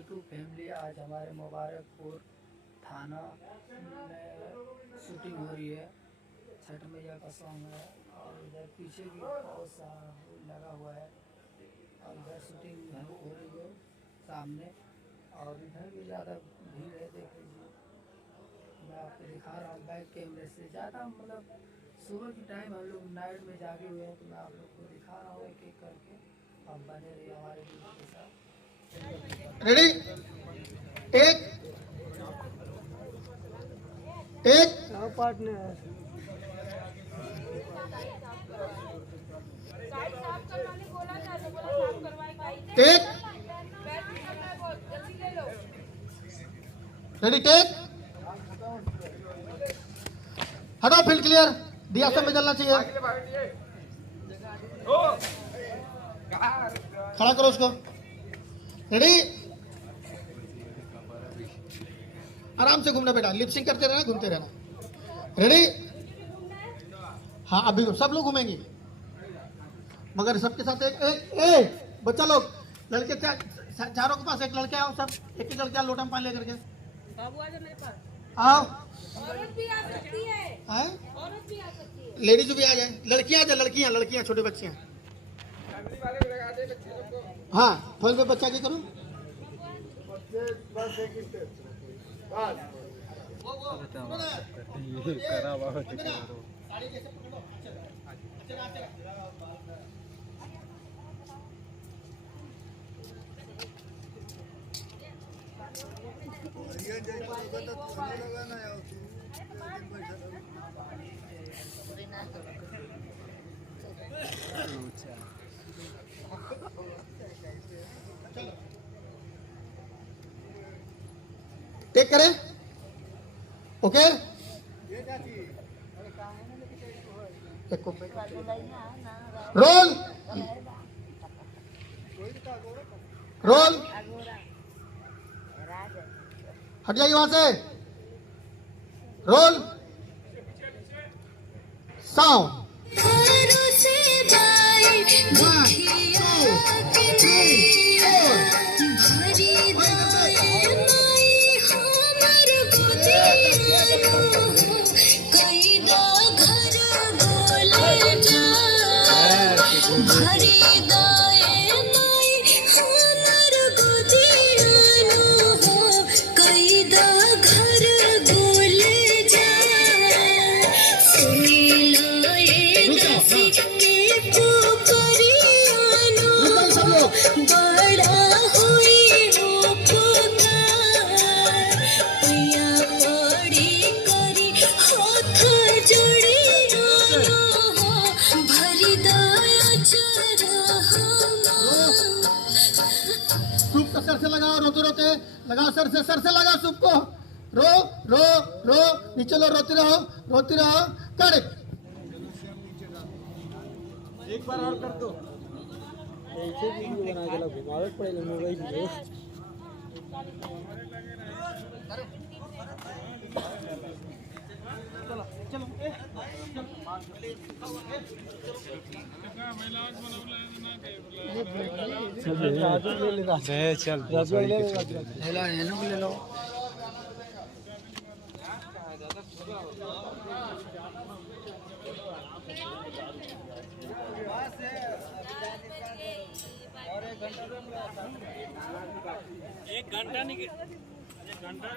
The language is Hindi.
यूट्यूब फैमिली, आज हमारे मुबारकपुर थाना में शूटिंग हो रही है। छठ मैया का सॉन्ग है और इधर पीछे भी बहुत सा लगा हुआ है और इधर शूटिंग हो रही है सामने, और इधर भी ज़्यादा भीड़ है। देख लीजिए, मैं आपको दिखा रहा हूँ बैक कैमरे से। ज़्यादा मतलब सुबह की टाइम हम लोग नाइट में जागे हुए हैं, तो मैं आप लोग को दिखा रहा हूँ एक एक करके। आप बने रहिए हमारे वीडियो के साथ। Ready, take take partner take ready, take. हटाओ, फील्ड क्लियर। दिया सब में चलना चाहिए। खड़ा करो उसको। रेडी, आराम से घूमना बेटा, लिपसिंग करते रहना, घूमते रहना। रेडी, हाँ अभी सब लोग घूमेंगे, मगर सबके साथ एक एक एक बच्चा लोग, लड़के चारों के पास एक लड़के आओ, सब एक लड़का लोटा में पानी लेकर के बाबू आजा मेरे पास। आओ। औरत भी आ सकती है, औरत भी आ सकती है, लेडीज भी आ जाए, लड़कियां आ जाए, लड़कियां छोटे बच्चे हैं। हाँ थोड़ी देर बच्चा की करो। टेक करें, ओके। रोल रोल, हट जाइए वहां से। Role sound. सर से लगाओ, रोते रोते लगाओ, सर से लगाओ सूप को। रो रो रो, नीचे लो, रोती रहो। करेक्ट, एक बार और कर दो। ऐसे वीडियो बना के लग घुमावे पड़ेगा मोबाइल में। चलो ले लो। एक घंटा नहीं, 1 घंटा।